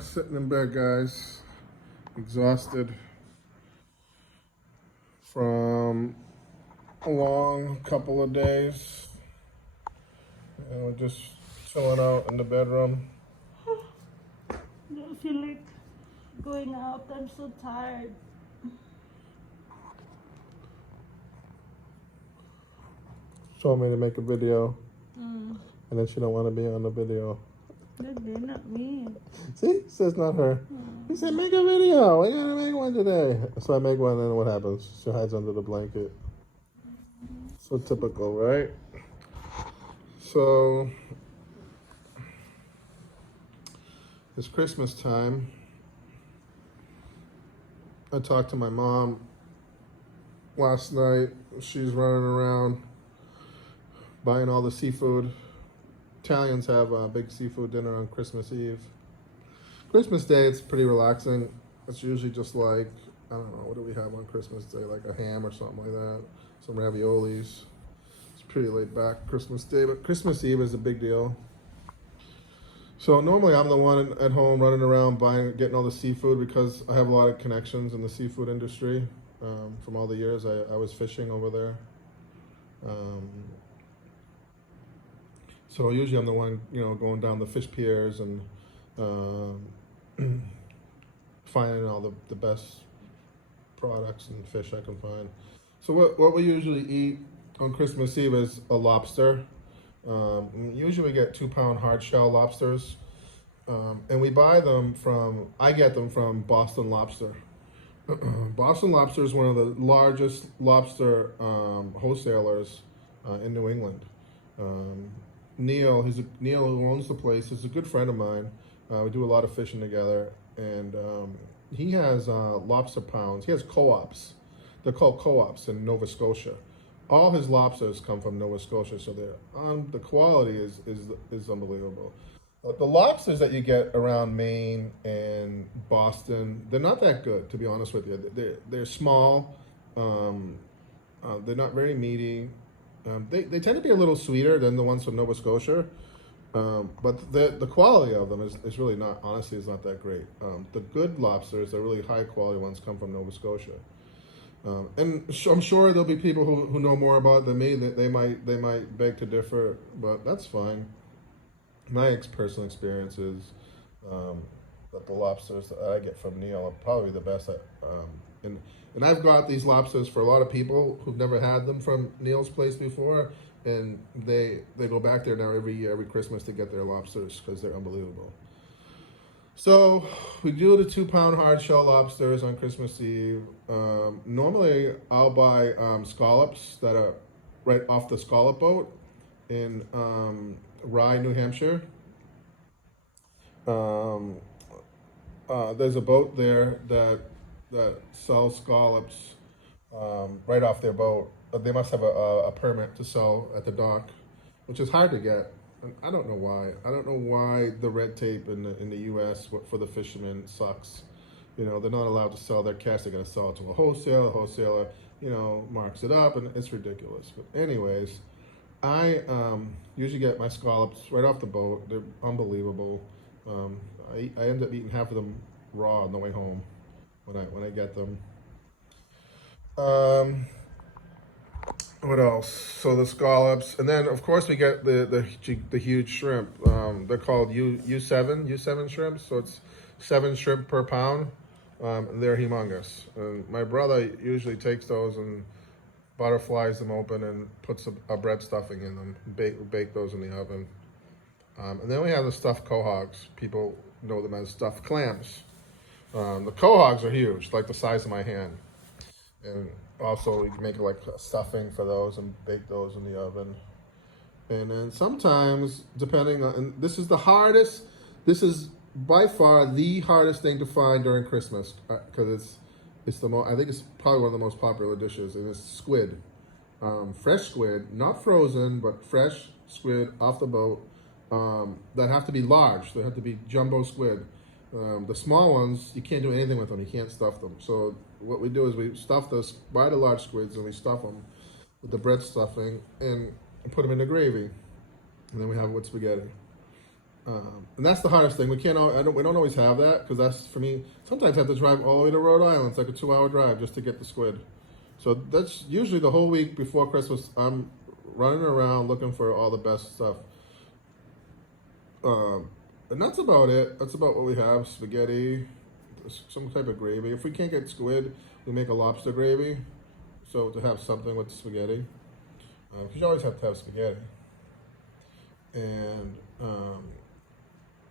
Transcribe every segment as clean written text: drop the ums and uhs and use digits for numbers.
Sitting in bed, guys, exhausted from a long couple of days. Just chilling out in the bedroom. Don't feel like going out. I'm so tired. She told me to make a video, and then she don't want to be on the video. They're not me. See, says not her. He said, make a video. We gotta make one today. So I make one, and then what happens? She hides under the blanket. So typical, right? So it's Christmas time. I talked to my mom last night. She's running around buying all the seafood. Italians have a big seafood dinner on Christmas Eve. Christmas Day, it's pretty relaxing. It's usually just like, I don't know, what do we have on Christmas Day? Like a ham or something like that. Some raviolis. It's pretty laid back Christmas Day, but Christmas Eve is a big deal. So normally I'm the one at home running around getting all the seafood because I have a lot of connections in the seafood industry from all the years I was fishing over there. So usually I'm the one, going down the fish piers and finding all the best products and fish I can find. So what we usually eat on Christmas Eve is a lobster. Usually we get 2-pound hard shell lobsters. And I get them from Boston Lobster. Boston Lobster is one of the largest lobster wholesalers in New England. Neil who owns the place, is a good friend of mine. We do a lot of fishing together, and he has lobster pounds. He has co-ops. They're called co-ops in Nova Scotia. All his lobsters come from Nova Scotia, so the quality is unbelievable. The lobsters that you get around Maine and Boston, they're not that good, to be honest with you. They're small. They're not very meaty. They tend to be a little sweeter than the ones from Nova Scotia, but the quality of them is really not, honestly, is not that great. The good lobsters, the really high quality ones, come from Nova Scotia. And I'm sure there'll be people who know more about it than me. They might beg to differ, but that's fine. My personal experience is that the lobsters that I get from Neil are probably the best. And I've got these lobsters for a lot of people who've never had them from Neil's place before, and they go back there now every year, every Christmas, to get their lobsters because they're unbelievable. So we do the 2-pound hard shell lobsters on Christmas Eve. Normally I'll buy scallops that are right off the scallop boat in Rye, New Hampshire. There's a boat there that sells scallops right off their boat. They must have a permit to sell at the dock, which is hard to get. And I don't know why. I don't know why the red tape in the U.S. for the fishermen sucks. They're not allowed to sell their catch. They got to sell it to a wholesaler. A wholesaler, marks it up, and it's ridiculous. But anyways, I usually get my scallops right off the boat. They're unbelievable. I end up eating half of them raw on the way home when I get them. What else? So the scallops, and then of course we get the huge shrimp. They're called U7 shrimps. So it's 7 shrimp per pound. They're humongous. And my brother usually takes those and butterflies them open and puts a bread stuffing in them. Bake those in the oven. And then we have the stuffed quahogs. People know them as stuffed clams. The quahogs are huge, like the size of my hand. And also you can make like a stuffing for those and bake those in the oven. And then sometimes, depending on, and this is by far the hardest thing to find during Christmas, because I think it's probably one of the most popular dishes, and it's squid. Fresh squid, not frozen, but fresh squid off the boat, that have to be large. They have to be jumbo squid. The small ones, you can't do anything with them. You can't stuff them. So what we do is we buy the large squids, and we stuff them with the bread stuffing and put them in the gravy. And then we have it with spaghetti. And that's the hardest thing. We can't. We don't always have that because that's for me. Sometimes I have to drive all the way to Rhode Island. It's like a 2-hour drive just to get the squid. So that's usually the whole week before Christmas. I'm running around looking for all the best stuff. And that's about it. That's about what we have. Spaghetti, some type of gravy. If we can't get squid, we make a lobster gravy. So to have something with spaghetti, because you always have to have spaghetti.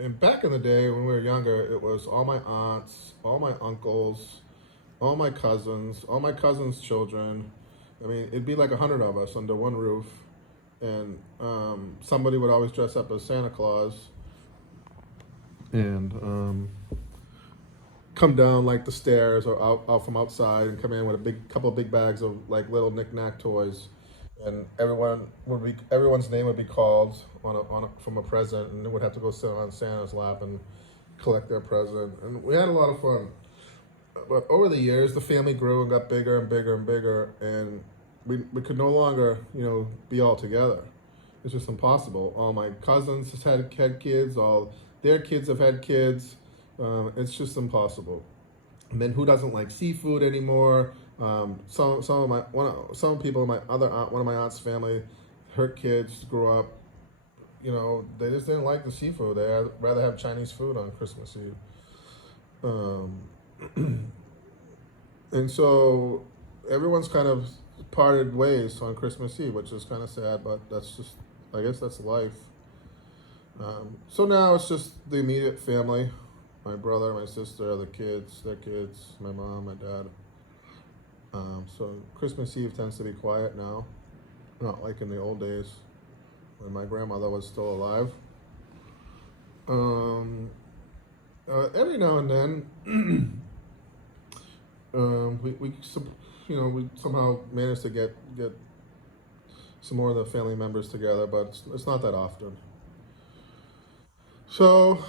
And back in the day when we were younger, it was all my aunts, all my uncles, all my cousins' children. I mean, it'd be like 100 of us under one roof, and somebody would always dress up as Santa Claus and come down like the stairs or out from outside and come in with a couple of big bags of like little knick-knack toys, and everyone's name would be called from a present, and they would have to go sit on Santa's lap and collect their present, and we had a lot of fun. But over the years, the family grew and got bigger and bigger and bigger, and we could no longer, be all together. It's just impossible. All my cousins had kids, all their kids have had kids. It's just impossible. And then who doesn't like seafood anymore? Some people in one of my aunt's family, her kids grew up. They just didn't like the seafood. They'd rather have Chinese food on Christmas Eve. And so everyone's kind of parted ways on Christmas Eve, which is kind of sad, but I guess that's life. So now it's just the immediate family, my brother, my sister, their kids, my mom, my dad. So Christmas Eve tends to be quiet now, not like in the old days when my grandmother was still alive. Every now and then, we somehow manage to get some more of the family members together, but it's not that often. So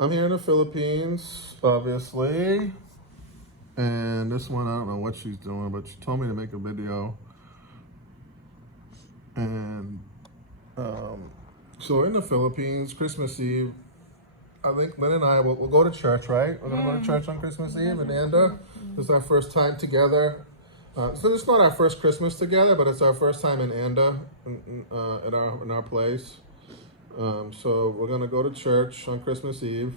I'm here in the Philippines, obviously, and this one I don't know what she's doing, but she told me to make a video, and so in the Philippines, Christmas Eve. I think Lynn and I will go to church, right? We're going to go to church on Christmas Eve in Anda. This is our first time together. So it's not our first Christmas together, but it's our first time in Anda, in our place. So we're going to go to church on Christmas Eve.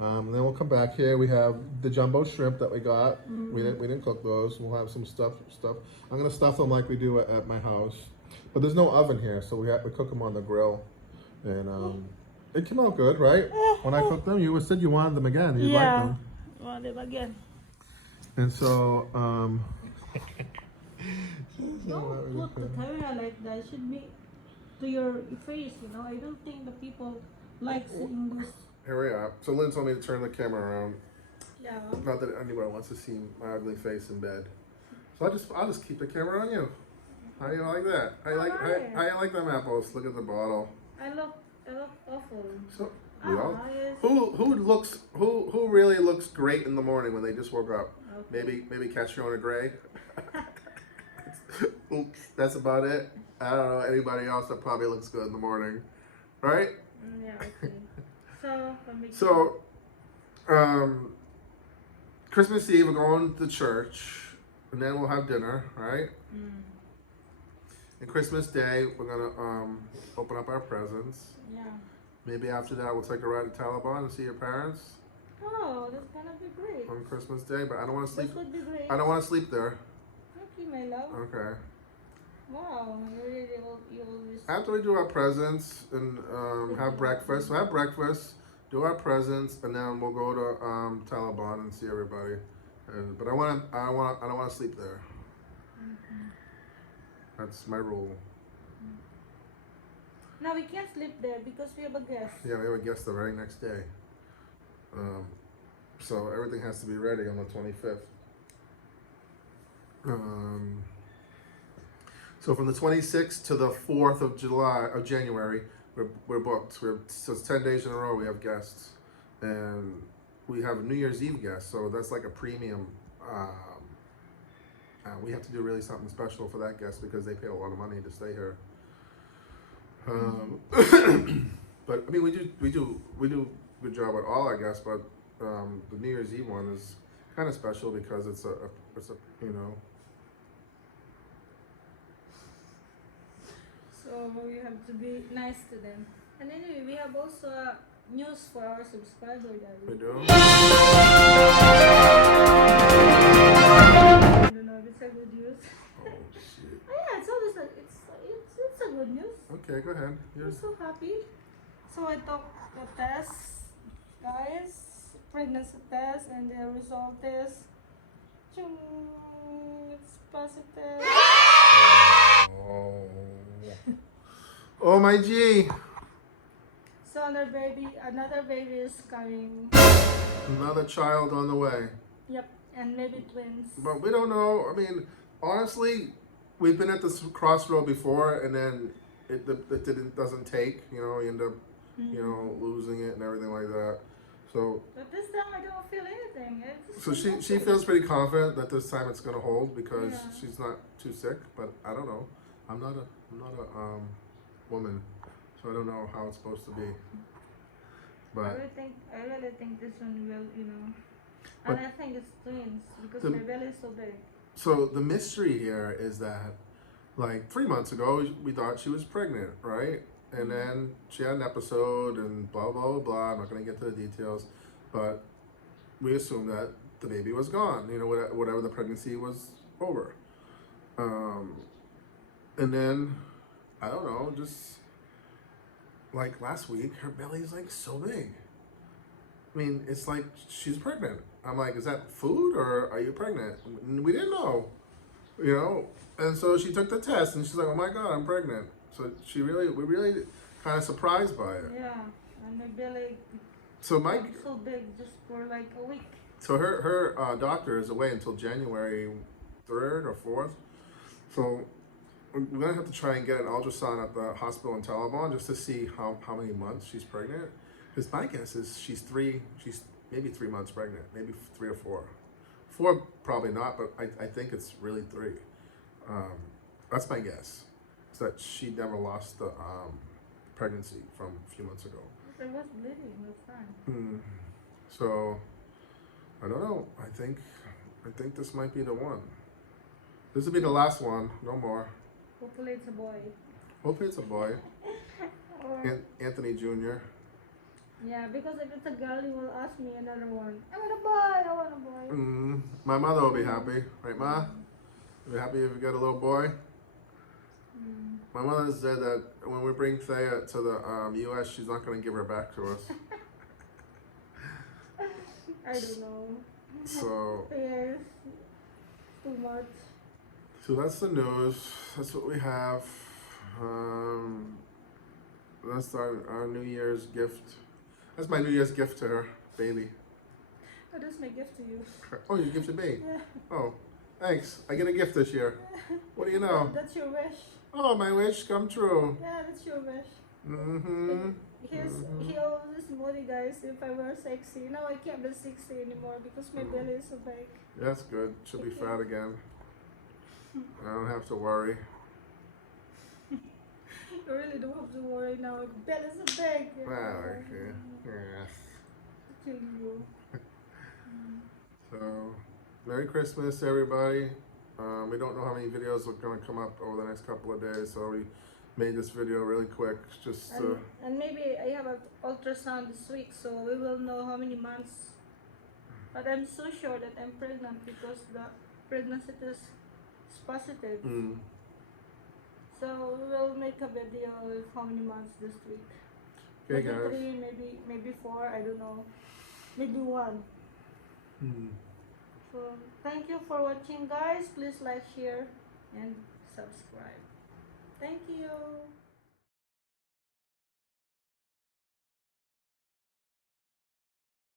And then we'll come back here. We have the jumbo shrimp that we got. We didn't cook those. We'll have some stuff. I'm going to stuff them like we do at my house. But there's no oven here, so we cook them on the grill. And it came out good, right? When I cooked them, you said you wanted them again. You liked them. Want them again. And so, Don't put the camera like that. It should be to your face, I don't think the people like seeing this. Here we are. So Lynn told me to turn the camera around. Yeah. Not that anyone wants to see my ugly face in bed. So I'll just keep the camera on you. How do you like that? How you like them apples? Look at the bottle. I look awful. So Yes. who really looks great in the morning when they just woke up? Okay. Maybe Catriona Gray. Oops, that's about it. I don't know anybody else that probably looks good in the morning, right? Yeah. Okay. So, Christmas Eve we're going to church, and then we'll have dinner, right? And Christmas Day we're gonna open up our presents. Yeah. Maybe after that we'll take a ride to Taliban and see your parents. Oh, that's gonna be great. On Christmas Day, but I don't want to sleep. This would be great. I don't want to sleep there. Okay, my love. Okay. Wow, you always. After we do our presents and have breakfast, do our presents, and then we'll go to Taliban and see everybody. But I don't want to sleep there. That's my rule. No, we can't sleep there because we have a guest. Yeah, we have a guest the very next day. So everything has to be ready on the 25th. So from the 26th to the 4th of January, we're booked. So it's 10 days in a row we have guests. And we have a New Year's Eve guest, so that's like a premium. We have to do really something special for that guest because they pay a lot of money to stay here. But I mean, we do good job with all, I guess. But the New Year's Eve one is kind of special because it's a you know. So we have to be nice to them. And anyway, we have also news for our subscriber, We Daddy. do. I don't know if it's a good news. Oh shit. Oh, yeah, it's always like it's a good news. Okay, go ahead. I'm Yours. so happy. So I took the test, guys, pregnancy test, and the result is, chung, it's positive. Oh. Oh my G. So another baby is coming. Another child on the way. Yep, and maybe twins. But we don't know. I mean, honestly, we've been at this crossroad before, and then doesn't take. You know, you end up you know losing it and everything like that. So But this time I don't feel anything. It's so she feels pretty confident that this time it's gonna hold because Yeah. she's not too sick. But I don't know. I'm not a woman, so I don't know how it's supposed to be. But I really think this one will, you know. But- And I think it's twins because The- my belly is so big. so the mystery here is that, like 3 months ago, we thought she was pregnant, right? And then she had an episode and blah blah blah. I'm not gonna get to the details, but we assumed that the baby was gone. You know, whatever the pregnancy was over. And then I don't know, just like last week, her belly's like so big. I mean, it's like she's pregnant. I'm like, is that food or are you pregnant? And we didn't know, you know. And so she took the test and she's like, oh my god, I'm pregnant. So we really kind of surprised by it. Yeah, and my belly So got so big just for like a week. so her doctor is away until January 3rd or 4th. So we're gonna have to try and get an ultrasound at the hospital in Taliban just to see how many months she's pregnant. Because my guess is she's maybe 3 months pregnant, maybe 3 or 4. 4 probably not, but I think it's really 3. That's my guess. Is that she never lost the pregnancy from a few months ago. I was bleeding, it was fine. So I don't know. I think this might be the one. This will be the last one. No more. Hopefully it's a boy. Hopefully it's a boy. Or, Anthony Jr. yeah, because if it's a girl, he will ask me another one. I want a boy, I want a boy. My mother will be happy, right, Ma? You'll be happy if you got a little boy. My mother said that when we bring Thea to the U.S., she's not going to give her back to us. I don't know. So, Yes, too much. so that's the news. That's what we have. That's our New Year's gift. That's my New Year's gift to her, baby. Oh, that's my gift to you. Oh, you gifted me. Yeah. Oh, thanks. I get a gift this year. What do you know? That's your wish. Oh, my wish come true. Yeah, that's your wish. Mm-hmm. He always moody, guys, if I were sexy. Now I can't be sexy anymore because my belly is so big. That's good. She'll be fat again. I don't have to worry. You really don't have to worry now. My belly is so big. Well, okay. Yeah. Kill you. So, Merry Christmas, everybody. We don't know how many videos are going to come up over the next couple of days, so we made this video really quick. Just And maybe I have an ultrasound this week, so we will know how many months. But I'm so sure that I'm pregnant because the pregnancy test is positive. So we will make a video with how many months this week. Okay, Maybe guys. 3, maybe 4, I don't know. Maybe 1. So thank you for watching, guys. Please like, share, and subscribe. Thank you.